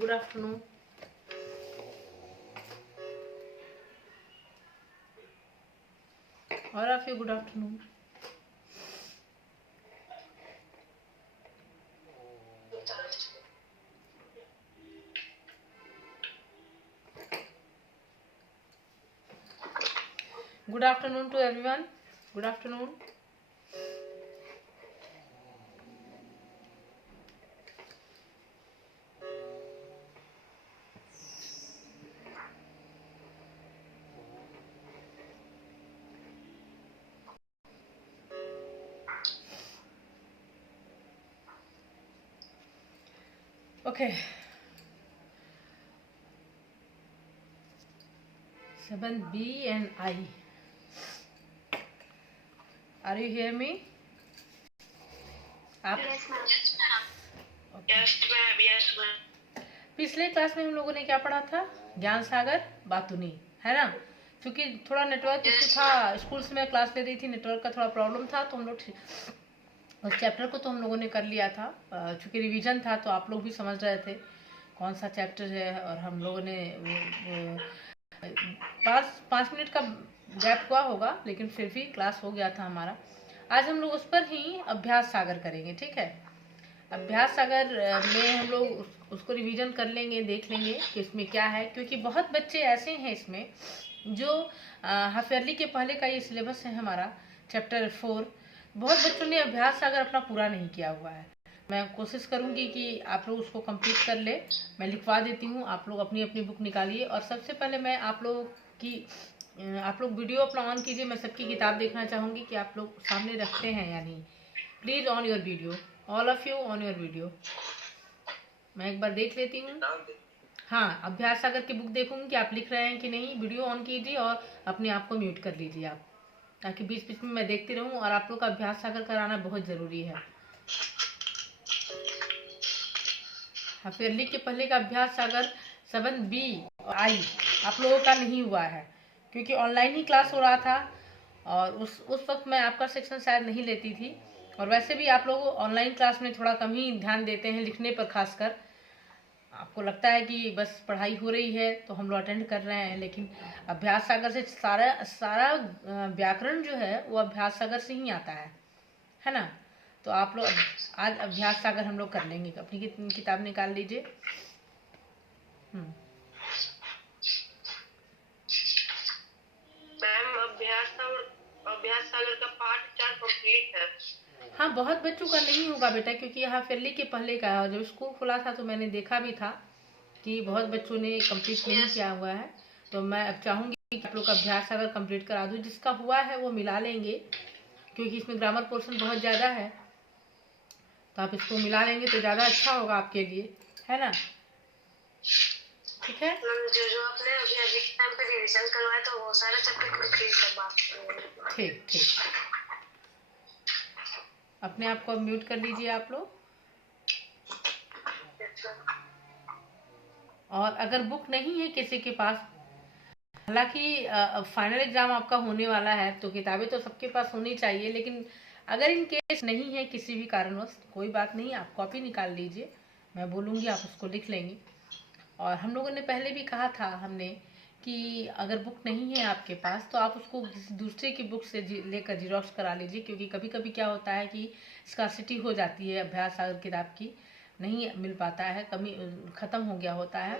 Good afternoon. All of you, good afternoon. Good afternoon to everyone. Good afternoon. Okay. 7B and I. Are you hear me? आप Yes, ma'am. Yes, ma'am. पिछले class में हम लोगों ने क्या पढ़ा था? ज्ञान सागर बातुनी, है ना? क्योंकि थोड़ा नेटवर्क इशू था, स्कूल से मैं क्लास ले रही थी, नेटवर्क का थोड़ा प्रॉब्लम था, तो हम लोग उस चैप्टर को तो हम लोगों ने कर लिया था। चूँकि रिवीजन था तो आप लोग भी समझ रहे थे कौन सा चैप्टर है, और हम लोगों ने पाँच मिनट का गैप हुआ होगा, लेकिन फिर भी क्लास हो गया था हमारा। आज हम लोग उस पर ही अभ्यास सागर करेंगे, ठीक है? अभ्यास सागर में हम लोग उसको रिवीजन कर लेंगे, देख लेंगे कि इसमें क्या है, क्योंकि बहुत बच्चे ऐसे हैं इसमें जो हाफ ईयरली के पहले का ये सिलेबस है हमारा चैप्टर 4, बहुत बच्चों ने अभ्यास सागर अपना पूरा नहीं किया हुआ है। मैं कोशिश करूंगी कि आप लोग उसको कंप्लीट कर ले। मैं लिखवा देती हूँ, आप लोग अपनी अपनी बुक निकालिए। और सबसे पहले मैं आप लोग वीडियो अपना ऑन कीजिए। मैं सबकी किताब देखना चाहूँगी कि आप लोग सामने रखते हैं या नहीं। Please on your video, all of you on your video. मैं एक बार देख लेती हूँ। हाँ, अभ्यास सागर की बुक देखूंगी कि आप लिख रहे हैं कि नहीं। वीडियो ऑन कीजिए और अपने आप को म्यूट कर लीजिए आप, ताकि बीच बीच में मैं देखती रहूं। और आप लोग का अभ्यास सागर कराना बहुत जरूरी है। हाफ ईयरली के पहले का अभ्यास सागर 7B और I आप लोगों का नहीं हुआ है, क्योंकि ऑनलाइन ही क्लास हो रहा था और उस वक्त मैं आपका सेक्शन शायद नहीं लेती थी। और वैसे भी आप लोग ऑनलाइन क्लास में थोड़ा कम ही ध्यान देते हैं, लिखने पर खासकर। आपको लगता है कि बस पढ़ाई हो रही है तो हम लोग अटेंड कर रहे हैं, लेकिन अभ्यास सागर से सारा व्याकरण जो है वो अभ्यास सागर से ही आता है ना? तो आप लोग आज अभ्यास सागर हम लोग कर लेंगे। अपनी किताब निकाल लीजिए। मैम, अभ्यास सागर का पार्ट 4 कंप्लीट है। हाँ, बहुत बच्चों का नहीं होगा बेटा, क्योंकि यहाँ फेरली के पहले का है। जब स्कूल खुला था तो मैंने देखा भी था कि बहुत बच्चों ने कंप्लीट नहीं किया हुआ है। तो मैं अब चाहूंगी कि आप लोग का अभ्यास सागर कंप्लीट करा दूं। जिसका हुआ है वो मिला लेंगे, क्योंकि इसमें ग्रामर पोर्शन बहुत ज़्यादा है, तो आप इसको मिला लेंगे तो ज़्यादा अच्छा होगा आपके लिए, है ना? ठीक है, जो आपने अभी एग्जाम टाइम पे रिवीजन करवाया था वो सारे चैप्टर कंप्लीट करवा। ठीक ठीक। अपने आप को म्यूट कर लीजिए आप लोग। और अगर बुक नहीं है किसी के पास, हालांकि फाइनल एग्जाम आपका होने वाला है तो किताबें तो सबके पास होनी चाहिए, लेकिन अगर इन केस नहीं है किसी भी कारणवश, कोई बात नहीं, आप कॉपी निकाल लीजिए। मैं बोलूँगी आप उसको लिख लेंगे। और हम लोगों ने पहले भी कहा था हमने कि अगर बुक नहीं है आपके पास तो आप उसको किसी दूसरे की बुक से लेकर जीरोक्स करा लीजिए, क्योंकि कभी कभी क्या होता है कि स्कार्सिटी हो जाती है अभ्यास सागर किताब की, नहीं मिल पाता है, कमी ख़त्म हो गया होता है,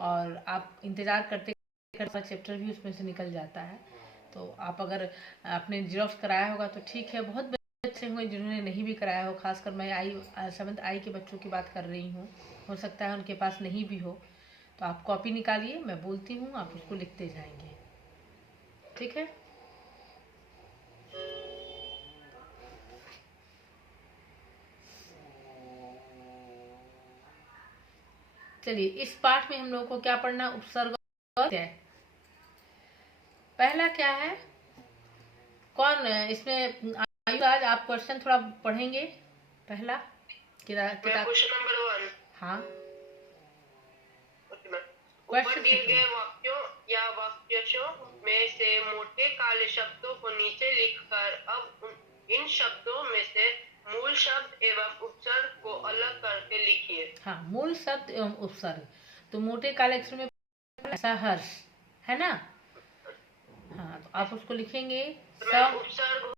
और आप इंतज़ार करते करते चैप्टर भी उसमें से निकल जाता है। तो आप अगर आपने जीरोक्स कराया होगा तो ठीक है। बहुत बच्चे हुए जिन्होंने नहीं भी कराया हो, खासकर मैं 7th I के बच्चों की बात कर रही हूँ, हो सकता है उनके पास नहीं भी हो। तो आप कॉपी निकालिए, मैं बोलती हूँ, आप उसको लिखते जाएंगे, ठीक है? चलिए, इस पाठ में हम लोगों को क्या पढ़ना? उपसर्ग है। पहला क्या है? कौन इसमें आज आप क्वेश्चन थोड़ा पढ़ेंगे? पहला किताब क्वेश्चन नंबर 1। हाँ, ऊपर दिए गए वाक्यों या वाक्यांशों में से मोटे काले शब्दों को नीचे लिखकर अब इन शब्दों में से मूल शब्द एवं उपसर्ग को अलग करके लिखिए। हाँ, मूल शब्द एवं उपसर्ग। तो मोटे काले अक्षर में सहर्ष है ना। हाँ, तो आप उसको लिखेंगे स। उपसर्ग,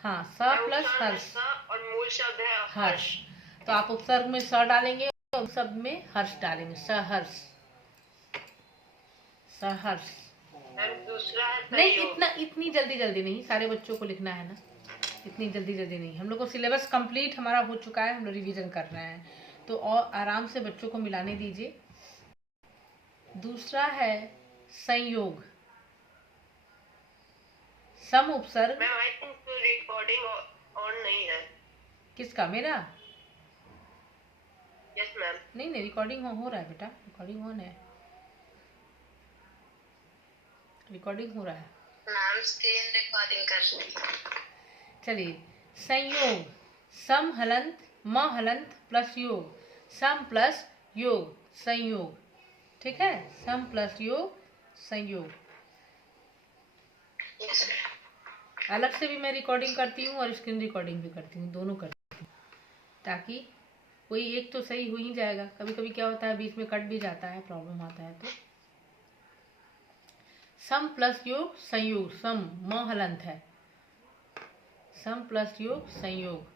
हाँ, स प्लस हर्ष और मूल शब्द है हर्ष। तो आप उपसर्ग में स डालेंगे और शब्द में हर्ष डालेंगे, सहर्ष, सहर्ष। दूसरा है नहीं, इतनी जल्दी नहीं, सारे बच्चों को लिखना है ना, इतनी जल्दी नहीं। हम लोग को सिलेबस कंप्लीट हमारा हो चुका है, हम लोग रिवीजन कर रहे हैं, तो और आराम से बच्चों को मिलाने दीजिए। दूसरा है संयोग, सम उपसर्ग। Ma'am I think recording on नहीं है। किसका, मेरा? Yes ma'am. नहीं, रिकॉर्डिंग हो रहा है बेटा, रिकॉर्डिंग ऑन है, रिकॉर्डिंग हो रहा है मैम, स्क्रीन रिकॉर्डिंग कर रही है। चलिए, संयोग, सम हलंत म हलंत प्लस योग, सम प्लस योग, संयोग। ठीक है, सम प्लस योग, संयोग। अलग से भी मैं रिकॉर्डिंग करती हूँ और स्क्रीन रिकॉर्डिंग भी करती हूँ, दोनों करती हूँ, ताकि कोई एक तो सही हो ही जाएगा। कभी कभी क्या होता है बीच में कट भी जाता है, प्रॉब्लम आता है। तो सम प्लस योग संयोग, सम म हलंत है, सम प्लस योग संयोग।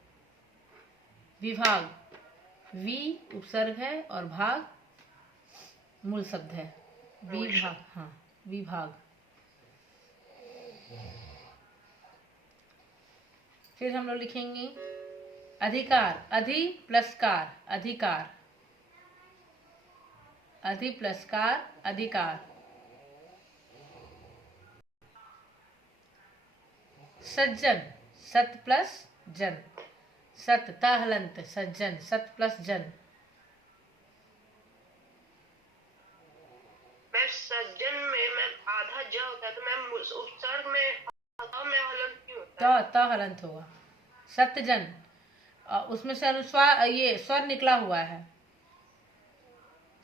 विभाग, वी उपसर्ग है और भाग मूल शब्द है, विभाग। हाँ, विभाग। फिर हम लोग लिखेंगे अधिकार, अधि प्लस कार, अधिकार, अधि प्लस कार, अधिकार। सज्जन, सत प्लस जन, सत ता हलंत, सज्जन, सत प्लस जन। मैं सज्जन में आधा ज होता है, तो मैं उपसर्ग में हलंत क्यों होता है? ता हलंत होगा। सत्यजन, उसमें से अनुस्वार, ये स्वर निकला हुआ है,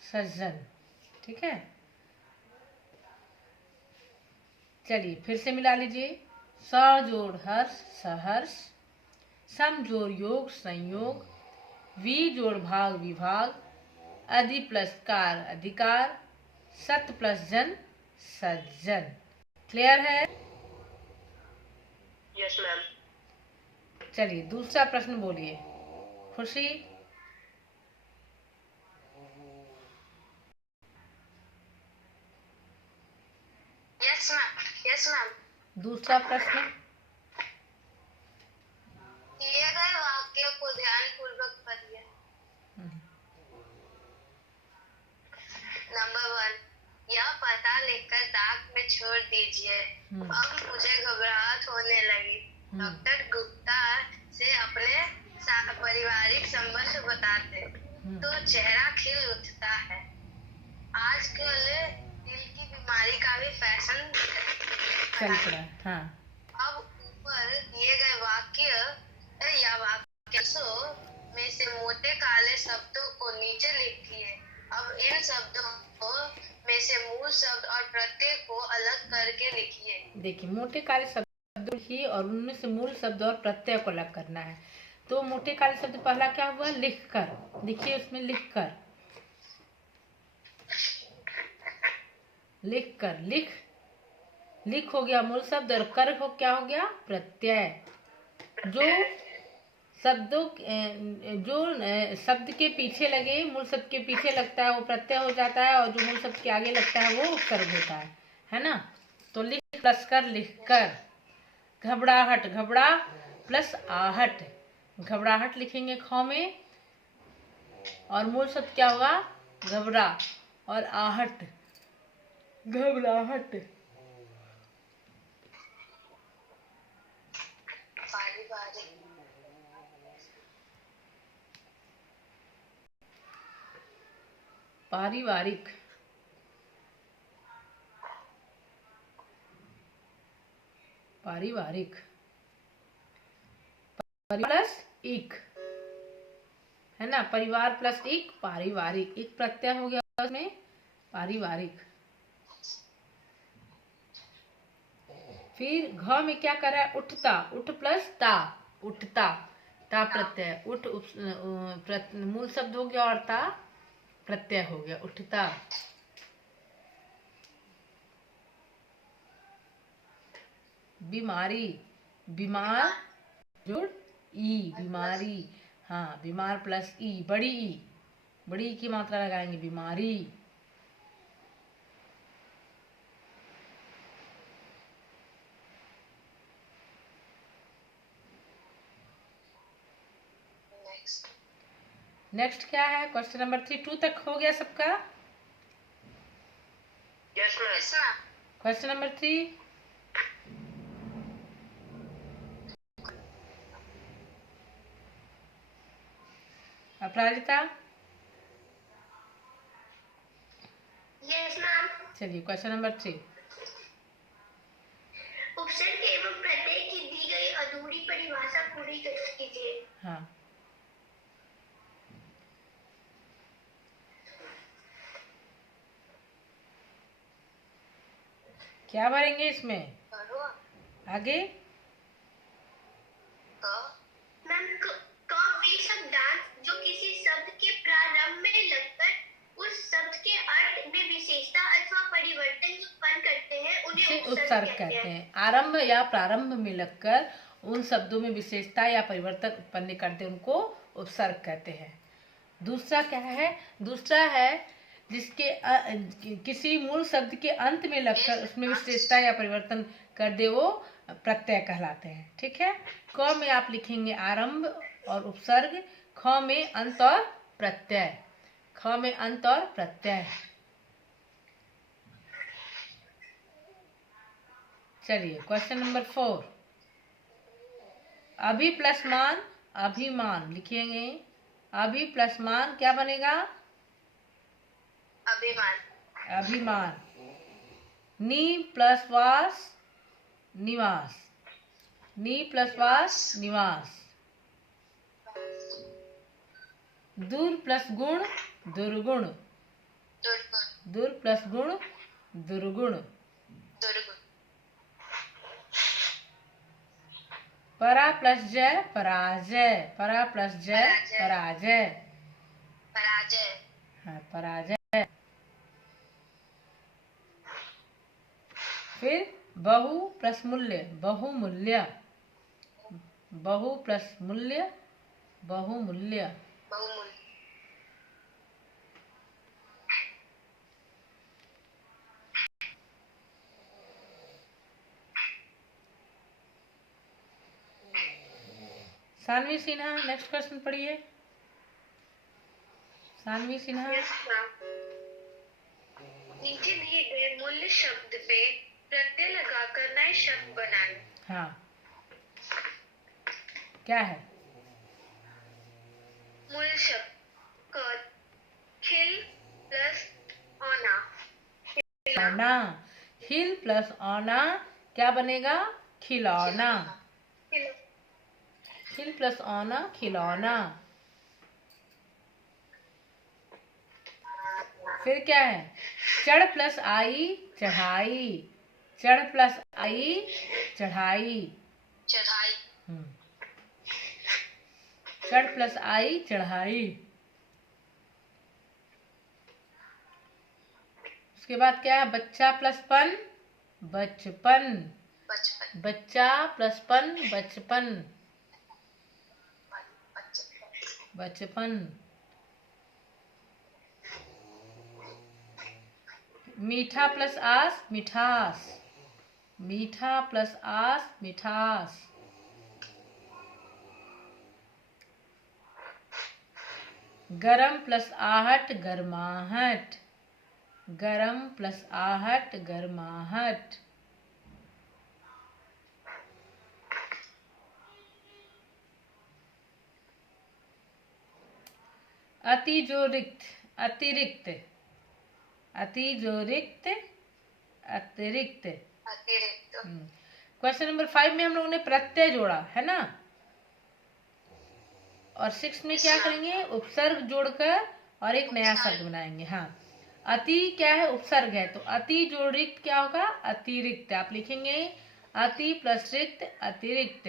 सज्जन। ठीक है, चलिए फिर से मिला लीजिए। स जोड़ हर्ष, सहर्ष। सम जोड़ योग, संयोग। वी जोड़ भाग, विभाग। अधि प्लस कार, अधिकार। सत प्लस जन, सज्जन। क्लियर है? Yes ma'am. चलिए दूसरा प्रश्न बोलिए, खुशी। Yes ma'am, yes ma'am. दूसरा प्रश्न, दिए गए वाक्य को ध्यान पूर्वक पढ़िए। नंबर 1, यह पता लिखकर डाक में छोड़ दीजिए। अब मुझे घबराहट होने लगी। डॉक्टर गुप्ता से अपने पारिवारिक संबंध बताते तो चेहरा खिल उठता है। आजकल दिल की बीमारी का भी फैशन चल पड़ा है। हाँ, अब ऊपर दिए गए वाक्य या वाक्यों में से मोटे काले शब्दों को नीचे लिखिए। अब इन शब्दों में से मूल शब्द और प्रत्यय को अलग करके लिखिए। देखिए, मोटे काले शब्द लिखिए और उनमें से मूल शब्द और प्रत्यय को अलग करना है। तो मोटे काले शब्द पहला क्या हुआ, लिख कर। देखिए उसमें लिख कर, लिख कर, लिख हो गया मूल शब्द और कर हो क्या हो गया, प्रत्यय। जो शब्दों जो शब्द के पीछे लगे, मूल शब्द के पीछे लगता है वो प्रत्यय हो जाता है, और जो मूल शब्द के आगे लगता है वो उपसर्ग होता है ना। तो लिख प्लस कर, लिख कर। घबराहट, घबरा प्लस आहट, घबराहट लिखेंगे ख में, और मूल शब्द क्या होगा, घबरा, और आहट, घबराहट। पारिवारिक, पारिवारिक, प्लस इक है ना, परिवार प्लस इक, पारिवारिक। एक प्रत्यय हो गया उसमें, पारिवारिक। फिर घ में क्या कर रहा है, उठता, उठ प्लस ता, उठता। ता प्रत्यय, उठ मूल शब्द हो गया और ता प्रत्यय हो गया, उठता। बीमारी, बीमार जुड़ ई, बीमारी। हाँ, बीमार प्लस ई, बड़ी ई, बड़ी ई की मात्रा लगाएंगे, बीमारी। नेक्स्ट क्या है? क्वेश्चन नंबर 3, 2 तक हो गया सबका? Question number 3, Aparajita. Yes ma'am. चलिए क्वेश्चन नंबर 3। उपसर्ग एवं प्रत्यय की दी गई अधूरी परिभाषा पूरी कीजिए। हाँ, क्या भरेंगे इसमें? आगे मैम, क वे शब्दांश जो किसी शब्द के प्रारंभ में लगकर उस शब्द के अर्थ में विशेषता अथवा परिवर्तन उत्पन्न करते हैं उन्हें उपसर्ग कहते हैं। आरंभ या प्रारंभ में लगकर उन शब्दों में विशेषता या परिवर्तन उत्पन्न करते हैं, उनको उपसर्ग कहते हैं। दूसरा क्या है? दूसरा है जिसके किसी मूल शब्द के अंत में लगकर उसमें विशेषता या परिवर्तन कर दे, वो प्रत्यय कहलाते हैं। ठीक है। क में आप लिखेंगे आरंभ और उपसर्ग, ख में अंत और प्रत्यय, ख में अंत और प्रत्यय। चलिए क्वेश्चन नंबर 4, अभी प्लस मान अभिमान लिखेंगे। अभी प्लस मान क्या बनेगा? अभिमान। अभिमान। नी प्लस वास निवास, नी प्लस वास निवास। दूर प्लस गुण दुर्गुण, दूर प्लस गुण दुर्गुण। परा प्लस जय पराजय, परा प्लस जय पराजय, हाँ पराजय। फिर बहु प्लस मूल्य बहुमूल्य, बहु प्लस मूल्य बहुमूल्य। सानवी सिन्हा नेक्स्ट क्वेश्चन पढ़िए। सानवी सिन्हा। नीचे दिए गए मूल्य शब्द पे प्रत्यय लगाकर नए शब्द बनाएं। हाँ, क्या है? मूल शब्द खिल प्लस औना, खिलौना। खिल प्लस औना क्या बनेगा? खिलौना। खिल प्लस औना खिलौना। फिर क्या है? चढ़ प्लस आई चढ़ाई, चढ़ प्लस आई चढ़ाई, चढ़ प्लस आई चढ़ाई। उसके बाद क्या है? बच्चा प्लस पन बचपन, बच्चा प्लस पन बचपन, बचपन। मीठा प्लस आस मिठास, मीठा प्लस आस मिठास। गरम प्लस आहट गरमाहट, गरम प्लस आहट गरमाहट। अति जो रिक्त अतिरिक्त, अति जो रिक्त अतिरिक्त। क्वेश्चन नंबर 5 में हम लोगों ने प्रत्यय जोड़ा है ना, और 6 में क्या करेंगे? उपसर्ग जोड़कर और एक नया शब्द बनाएंगे। हाँ, अति क्या है? उपसर्ग है, तो अति जो रिक्त क्या होगा? अतिरिक्त। आप लिखेंगे अति प्लस रिक्त अतिरिक्त।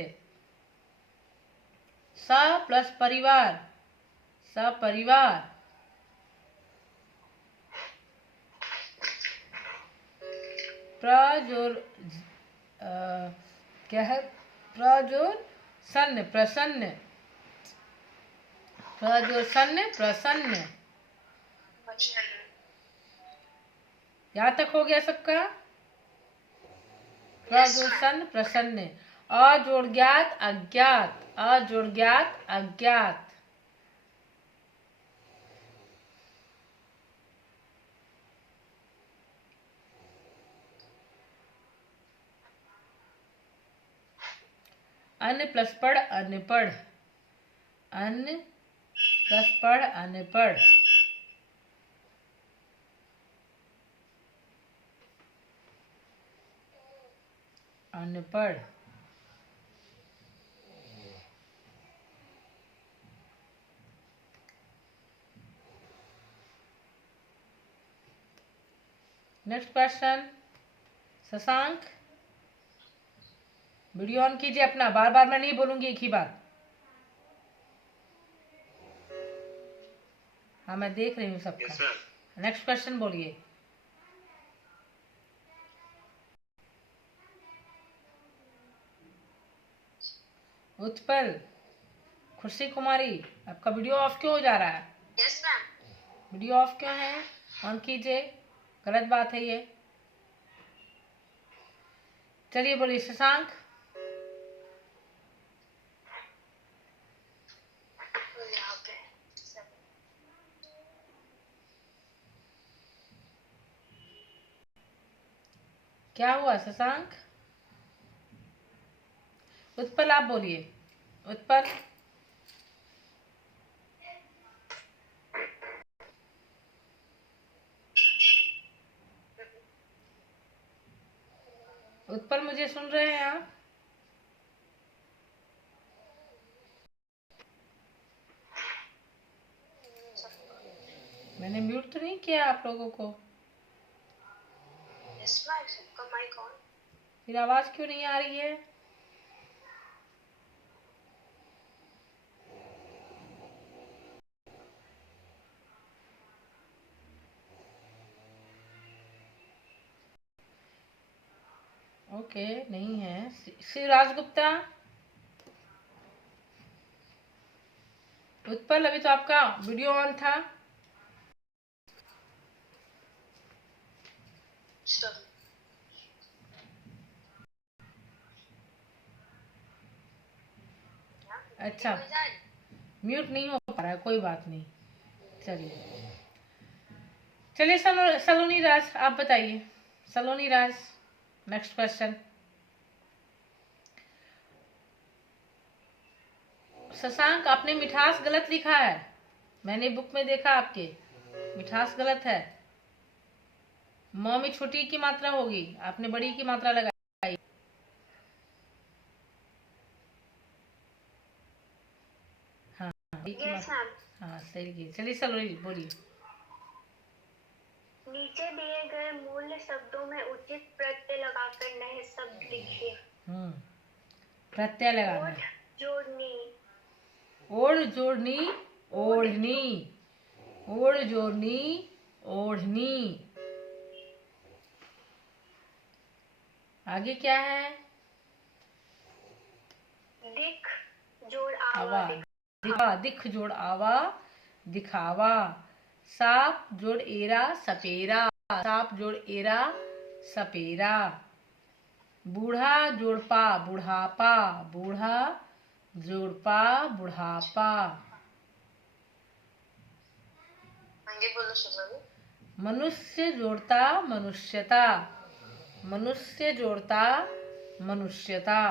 स प्लस परिवार, सपरिवार। प्र जोर क्या है, प्र जोर सन्न, प्रसन्न, प्र जोर सन्न, प्रसन्न। यहाँ तक हो गया सबका? प्र जोर सन्न, प्रसन्न। अ जोड़ ज्ञात अज्ञात, अ जोड़ ज्ञात अज्ञात। अन प्लस पढ़ अनपढ़, अन प्लस पढ़ अनपढ़। अनपढ़। Next question. Shashank video on कीजिए अपना, बार बार मैं नहीं बोलूंगी, एक ही बार। हाँ मैं देख रही हूँ सबका। नेक्स्ट क्वेश्चन बोलिए। उत्पल, खुशी कुमारी, आपका वीडियो ऑफ क्यों हो जा रहा है? Yes ma'am. वीडियो ऑफ क्यों है? ऑन कीजिए, गलत बात है ये। चलिए बोलिए शशांक। यहाँ पे क्या हुआ शशांक? उत्पल आप बोलिए। उत्पल, उत्पल मुझे सुन रहे हैं आप? मैंने म्यूट तो नहीं किया आप लोगों को? यस मैम, सबका माइक ऑन। फिर आवाज क्यों नहीं आ रही है? ओके, नहीं है। शिवराज गुप्ता, उत्पल अभी तो आपका वीडियो ऑन था। अच्छा, म्यूट नहीं हो पा रहा है, कोई बात नहीं। चलिए चलिए सलोनी राज आप बताइए। सलोनी राज, नेक्स्ट क्वेश्चन। शशांक आपने मिठास गलत लिखा है, मैंने बुक में देखा आपके, मिठास गलत है। म में छोटी की मात्रा होगी, आपने बड़ी की मात्रा लगाई। हाँ हाँ सही की। चलिए सलोनी बोलिए। नीचे दिए गए मूल्य शब्दों में उचित प्रत्यय लगाकर नए शब्द लिखिए। प्रत्यय लगाना है। जोड़नी, ओढ़ जोड़नी, ओढ़नी, ओढ़ जोड़नी, ओढ़नी। आगे क्या है? दिख जोड़ आवा, दिखा, दिख जोड़ आवा, दिखावा। साप जोड़ एरा, सपेरा, साप जोड़ एरा, सपेरा। बूढ़ा जोड़ पा, बुढ़ापा, बूढ़ा जोड़ पा, बुढ़ापा। बोलो सुनो। मनुष्य जोड़ता मनुष्यता, मनुष्य जोड़ता मनुष्यता।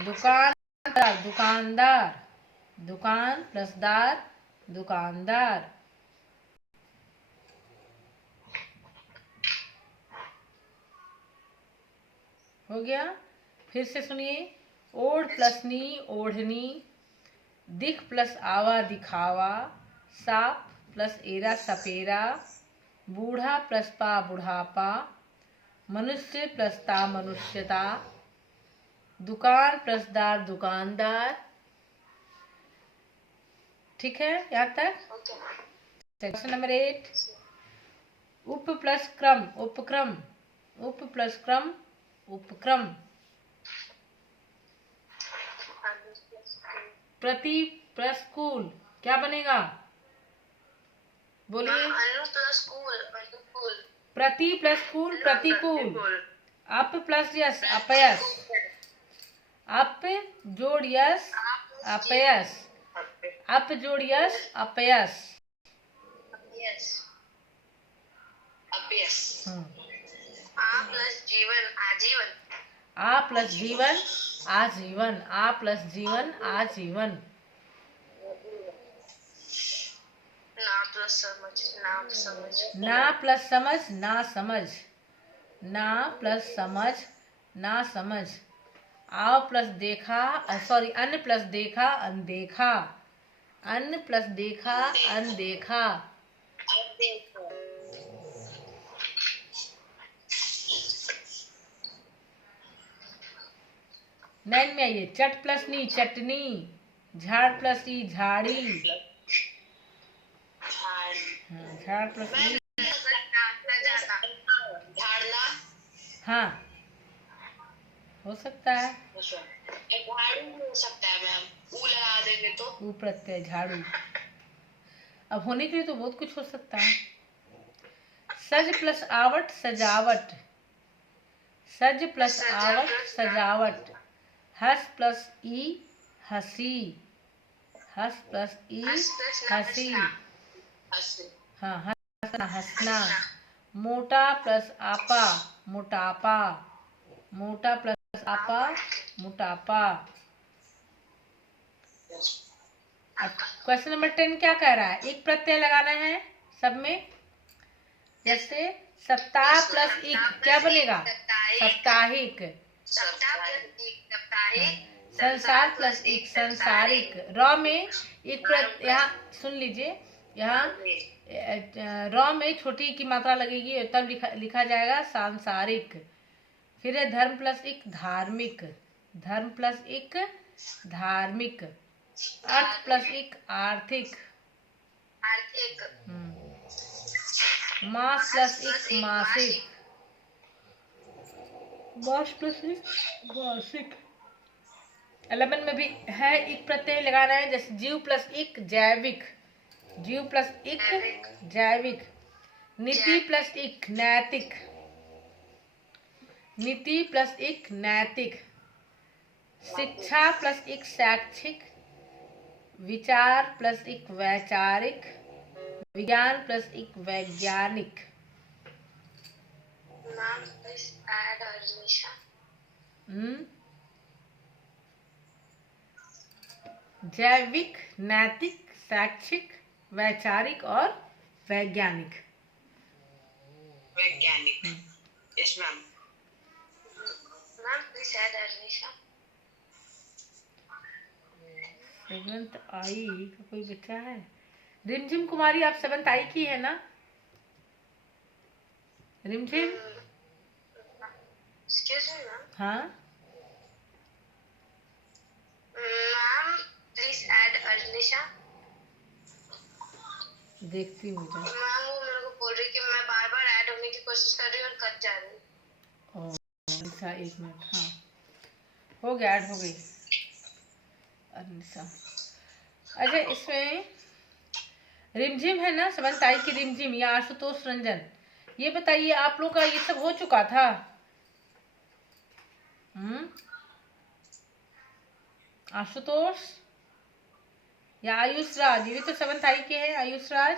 दुकानदार, दुकानदार, दुकान प्लस दार, दुकानदार। हो गया? फिर से सुनिए। ओढ़ प्लस नी, ओढ़नी। दिख प्लस आवा, दिखावा। साप प्लस एरा, सपेरा। बूढ़ा प्लस पा, बुढ़ापा। मनुष्य प्लस ता, मनुष्यता। दुकान प्लस दार दुकानदार। ठीक है यहाँ तक। Okay ma'am. सेक्शन नंबर 8, उप प्लस क्रम उपक्रम, उप प्लस क्रम उपक्रम। प्रति प्लस कूल क्या बनेगा, बोलिए। अनु प्लस कूल अनुकूल। प्रति प्लस कूल प्रतिकूल। अप प्लस यस अपयस, अप जोड़ यस अपयस, अप जोड़ यस अपयस। यस अपयस। हम्म। आ प्लस जीवन आजीवन। आ प्लस जीवन आजीवन, आ प्लस जीवन आजीवन। ना प्लस समझ ना समझ। ना प्लस समझ ना समझ, ना प्लस समझ ना समझ। आओ प्लस देखा सॉरी अन प्लस देखा अनदेखा, अन प्लस देखा अनदेखा। अब देखो। नाइन में आइए। चट प्लस नी चटनी, झाड़ प्लस ई झाड़ी। झाड़ प्लस ई झाड़ना। हाँ हो सकता है। झाड़ू हो सकता है मैम, ऊ लगा देंगे तो। ऊ प्रत्यय झाड़ू। अब होने के लिए तो बहुत कुछ हो सकता है। सज प्लस आवट सजावट, सज प्लस आवट सजावट। हंस प्लस ई हंसी, हंस प्लस ई हंसी। हाँ हंसना हंसना। मोटा प्लस आपा मोटापा, मोटा प्लस आपा मोटापा। अब क्वेश्चन नंबर 10 क्या कह रहा है, एक प्रत्यय लगाना है सब में। जैसे सप्ताह प्लस इक क्या बनेगा, साप्ताहिक। संसार प्लस इक संसारिक। र में एक प्रत्यय, यहाँ सुन लीजिए, यहाँ र में छोटी की मात्रा लगेगी तब लिखा जाएगा सांसारिक। फिर है धर्म प्लस इक धार्मिक, धर्म प्लस इक धार्मिक। अर्थ प्लस इक आर्थिक, आर्थिक। मास प्लस इक मासिक, मास प्लस इक मासिक। 11 में भी है एक प्रत्यय लगाना है, जैसे जीव प्लस इक जैविक, जीव प्लस इक जैविक। नीति प्लस इक नैतिक, नीति प्लस इक नैतिक। शिक्षा प्लस इक शैक्षिक, विचार प्लस इक वैचारिक, विज्ञान प्लस इक वैज्ञानिक। जैविक नैतिक शैक्षिक वैचारिक और वैज्ञानिक। वैज्ञानिक। Yes ma'am. Ma'am please add Arnisha. Seventh I का कोई बच्चा है? रिमझिम कुमारी आप 7th आई की है ना? रिमझिम हाँ मैम प्लीज ऐड अरनिशा। देखती हूँ मैम वो मेरे को बोल रही कि मैं बार बार ऐड होने की कोशिश कर रही हूँ और कट जा रही हूँ। अनिशा 1 मिनट। हाँ हो गया, ऐड हो गई अनिशा। अच्छा इसमें रिमझिम है ना, 7th आई की रिमझिम या आशुतोष रंजन, ये बताइए आप लोग का ये सब हो चुका था? आशुतोष या आयुष राज, ये भी तो 7th आई के हैं। आयुष राज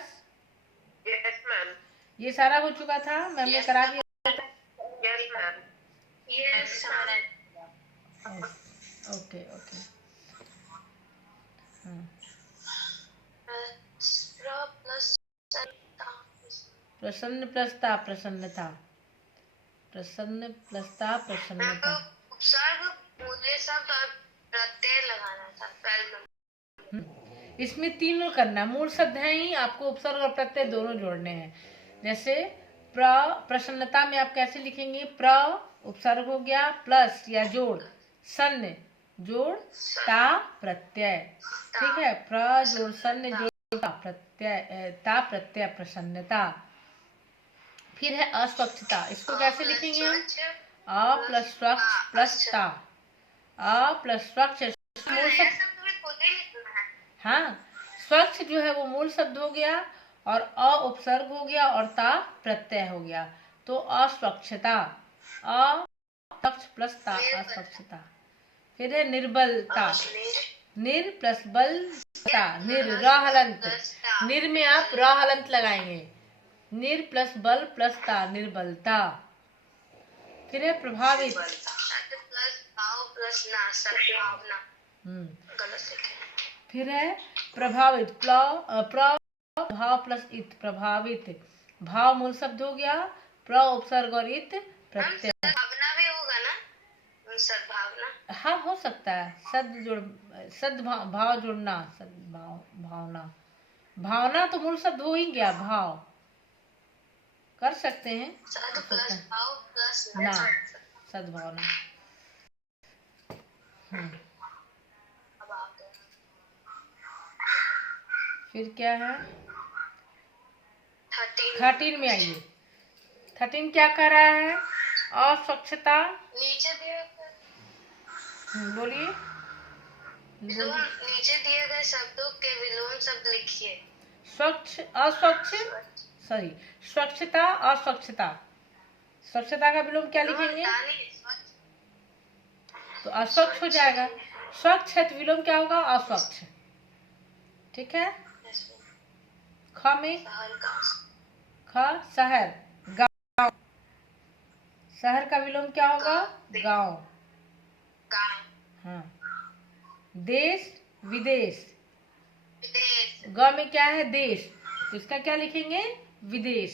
यस मैम। ये सारा हो चुका था, मैम ने करा दिया। Yes ma'am. Yes ma'am. Okay okay. प्रसन्न प्लसता प्रसन्नता, प्रसन्न प्लसता प्रसन्नता। उपसर्ग मुझे सब प्रत्यय लगाना था पहले। इसमें 3 करना, मूल शब्द है ही, आपको उपसर्ग और प्रत्यय दोनों जोड़ने हैं। जैसे प्रसन्नता में आप कैसे लिखेंगे, प्र उपसर्ग हो गया प्लस या जोड़ सन्य जोड़ ता प्रत्यय, ठीक है, प्र जोड़ सन्य जोड़ ता प्रत्यय, ता प्रत्यय प्रसन्नता। फिर है अस्वच्छता, इसको कैसे लिखेंगे हम? अ प्लस स्वच्छ प्लस ता, अ प्लस स्वच्छ मूल शब्द, हाँ स्वच्छ जो है वो मूल शब्द हो गया और अ उपसर्ग हो गया और ता प्रत्यय हो गया, तो अस्वच्छता, अस्वच्छ प्लस ता अस्वच्छता। फिर है निर्बलता, निर प्लस बलता, निर र हलंत, निर में आप र हलंत लगाएंगे, निर प्लस बल प्लस ता निर्बलता। फिर है प्रभावित, फिर है प्रभावित, प्र भाव प्लस इत प्रभावित, भाव मूल शब्द हो गया, प्र उपसर्ग और इत प्रत्यय। सद्भावना भी होगा ना, सद्भावना, हाँ हो सकता है, सद भाव जुड़ना, सद्भाव भावना, भावना तो मूल शब्द हो ही गया, भाव कर सकते हैं, सद प्लस भाव प्लस ना सद्भावना। फिर क्या है 13 में आइए, 13 क्या कर रहा है? अस्वच्छता, नीचे दिए बोलिए, नीचे दिए गए शब्दों के विलोम शब्द लिखिए। स्वच्छ अस्वच्छ, सॉरी स्वच्छता अस्वच्छता, स्वच्छता का विलोम क्या लिखेंगे? तो अस्वच्छ हो जाएगा, स्वच्छ है तो विलोम क्या होगा? अस्वच्छ, ठीक है। ख में ख शहर, गांव, शहर का विलोम क्या होगा? गांव, हाँ। देश विदेश, ग में क्या है? देश, तो इसका क्या लिखेंगे? विदेश।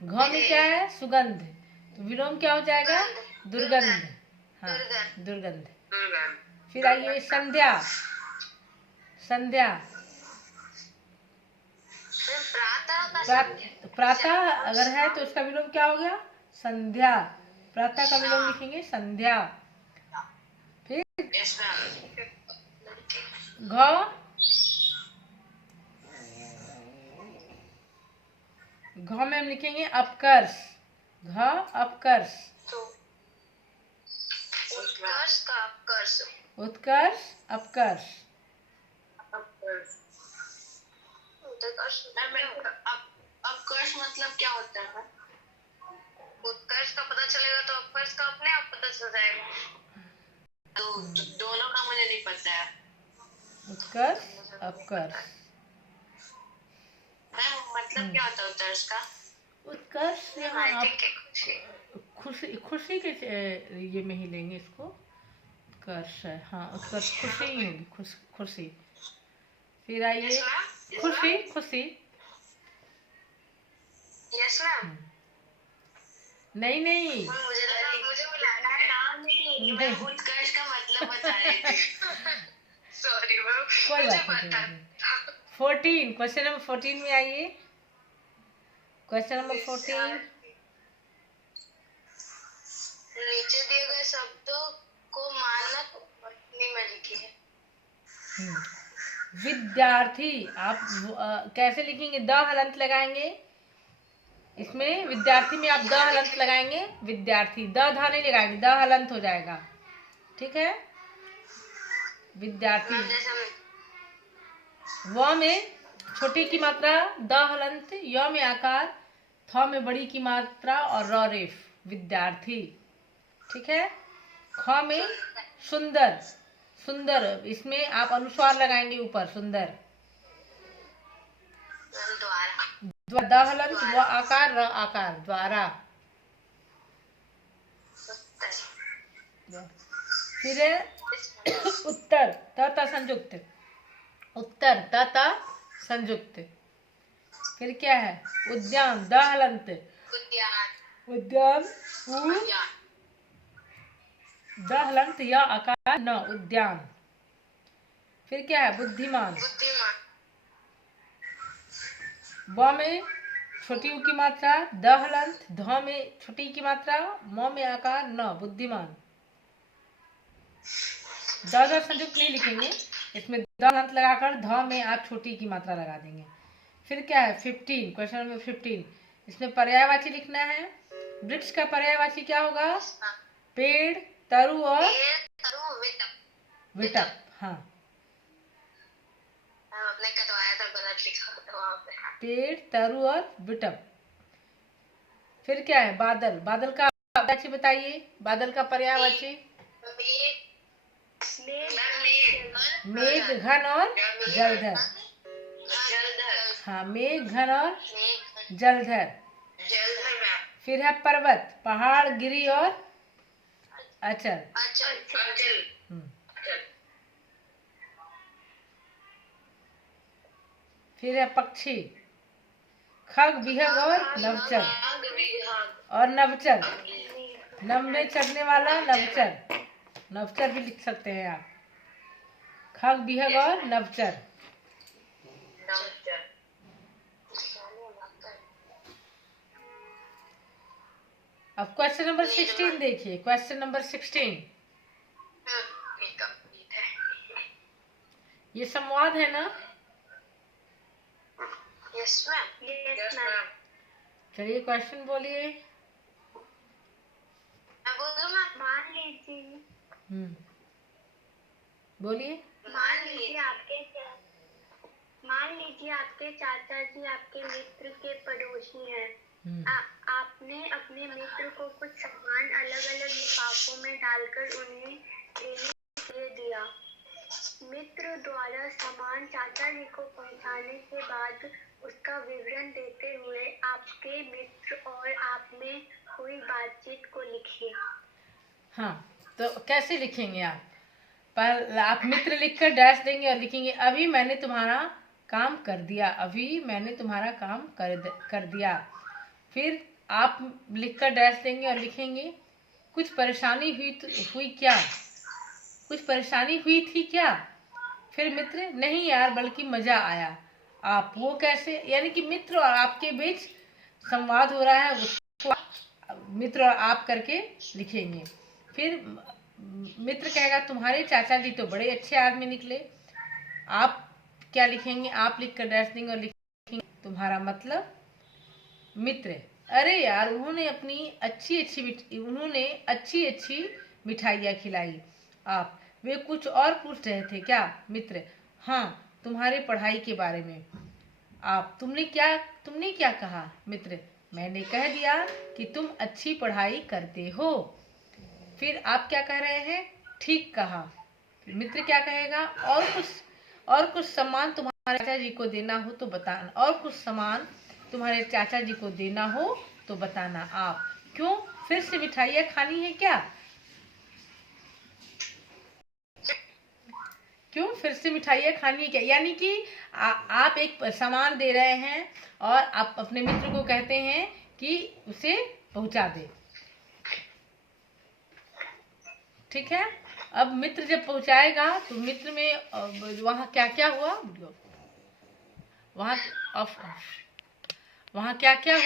घ में क्या है? सुगंध, तो विलोम क्या हो जाएगा? दुर्गंध, हाँ दुर्गंध। फिर आइए संध्या, संध्या प्रातः अगर है तो उसका विलोम क्या हो गया? संध्या, प्रातः का विलोम लिखेंगे संध्या। फिर घ में हम लिखेंगे अपकर्ष, घ अपकर्ष, उत्कर्ष अपकर्ष। अपकर्ष मतलब क्या होता है? उत्कर्ष का पता चलेगा तो अपकर्ष का अपने आप पता चल जाएगा, तो दोनों का मुझे नहीं पता है। उत्कर्ष अपकर्ष, मतलब क्या होता है उत्कर्ष का? उत्कर्ष यहाँ आप खुशी के ये में ही लेंगे इसको, उत्कर्ष है, हाँ उत्कर्ष खुशी ही होगी, खुशी। फिर आइए खुशी, खुशी यस मैम, नहीं नहीं मुझे नाम नहीं, उत्कर्ष का मतलब बता रही थी। सॉरी मैम, कोई बात नहीं। 14 क्वेश्चन नंबर 14 में आइए, क्वेश्चन नंबर 14। नीचे दिए गए शब्दों को मानक पत्नी में लिखिए। विद्यार्थी आप कैसे लिखेंगे? द हलंत लगाएंगे इसमें, विद्यार्थी में आप द हलंत लगाएंगे, विद्यार्थी, द धा नहीं लगाएंगे, द हलंत हो जाएगा, ठीक है। विद्यार्थी, व में छोटी की मात्रा द हलंत, य में आकार, थ में बड़ी की मात्रा और र रेफ, विद्यार्थी, ठीक है। ख में सुंदर, सुंदर इसमें आप अनुस्वार लगाएंगे ऊपर, सुंदर। द हलंत व आकार र आकार, द्वारा। फिर उत्तर, त संयुक्त, उत्तर त संयुक्त। फिर क्या है? उद्यान, द हलंत, उद्यान, द हलंत या आकार न, उद्यान। फिर क्या है? बुद्धिमान, ब में छोटी उ की मात्रा, द हलंत, ध में छोटी की मात्रा, म में आकार न, बुद्धिमान। द संयुक्त नहीं लिखेंगे, इसमें द अंत लगाकर ध में आप छोटी की मात्रा लगा देंगे। फिर क्या है 15, क्वेश्चन नंबर 15, इसमें पर्यायवाची लिखना है। वृक्ष का पर्यायवाची क्या होगा? पेड़, तरु और विटप। हाँ, आपने कटवाया था, गलत लिखा था वहाँ पे। पेड़, तरु और विटप। फिर क्या है बादल, बादल का पर्यायवाची बताइए, बादल का पर्यायवाची मेघ, घन और जलधर। हाँ, मेघ, घन और जलधर। फिर है पर्वत, पहाड़, गिरी और अचल। फिर है पक्षी, खग, बिहग और नवचर। और नवचर, नव में चढ़ने वाला नवचर, नवचर भी लिख सकते हैं आप। खग, बिहग और नवचर। अब क्वेश्चन नंबर 16 देखिए, क्वेश्चन नंबर 16। ये संवाद है ना? Yes ma'am. चलिए क्वेश्चन बोलिए। बोलिए। मान लीजिए आपके चाचा जी आपके मित्र के पड़ोसी हैं। आपने अपने मित्र को कुछ सामान अलग अलग लिफाफों में डालकर उन्हें देने के लिए दिया। मित्र द्वारा सामान चाचा जी को पहुंचाने के बाद उसका विवरण देते हुए आपके मित्र और आप में हुई बातचीत को लिखिए। हाँ, तो कैसे लिखेंगे आप? पर आप मित्र लिखकर डैश देंगे और लिखेंगे अभी मैंने तुम्हारा काम कर दिया, अभी मैंने तुम्हारा काम कर दिया। फिर आप लिखकर डैश देंगे और लिखेंगे कुछ परेशानी हुई क्या? कुछ परेशानी हुई थी क्या? फिर मित्र नहीं यार, बल्कि मजा आया। आप वो कैसे? यानी कि मित्र और आपके बीच संवाद हो रहा है, उसको मित्र और आप करके लिखेंगे। फिर मित्र कहेगा तुम्हारे चाचा जी तो बड़े अच्छे आदमी निकले। आप क्या लिखेंगे? आप लिखकर डैश देंगे और लिखेंगे तुम्हारा मतलब मित्र, अरे यार उन्होंने अच्छी अच्छी मिठाइयाँ खिलाई। आप वे कुछ और पूछ रहे थे क्या? मित्र, हाँ तुम्हारे पढ़ाई के बारे में। आप तुमने क्या कहा? मित्र, मैंने कह दिया कि तुम अच्छी पढ़ाई करते हो। फिर आप क्या कह रहे हैं? ठीक कहा। मित्र क्या कहेगा? और कुछ सामान तुम्हारे चाचा जी को देना हो तो बताना। और कुछ सामान तुम्हारे चाचा जी को देना हो तो बताना। आप क्यों? फिर से मिठाइयाँ खानी है क्या? क्यों फिर से मिठाइयाँ खानी है क्या? यानी कि आप एक सामान दे रहे हैं और आप अपने मित्र को कहते हैं कि उसे पहुंचा दे। ठीक है। अब मित्र जब पहुंचाएगा तो मित्र में वहाँ क्या क्या हुआ, वहाँ क्या क्या हुआ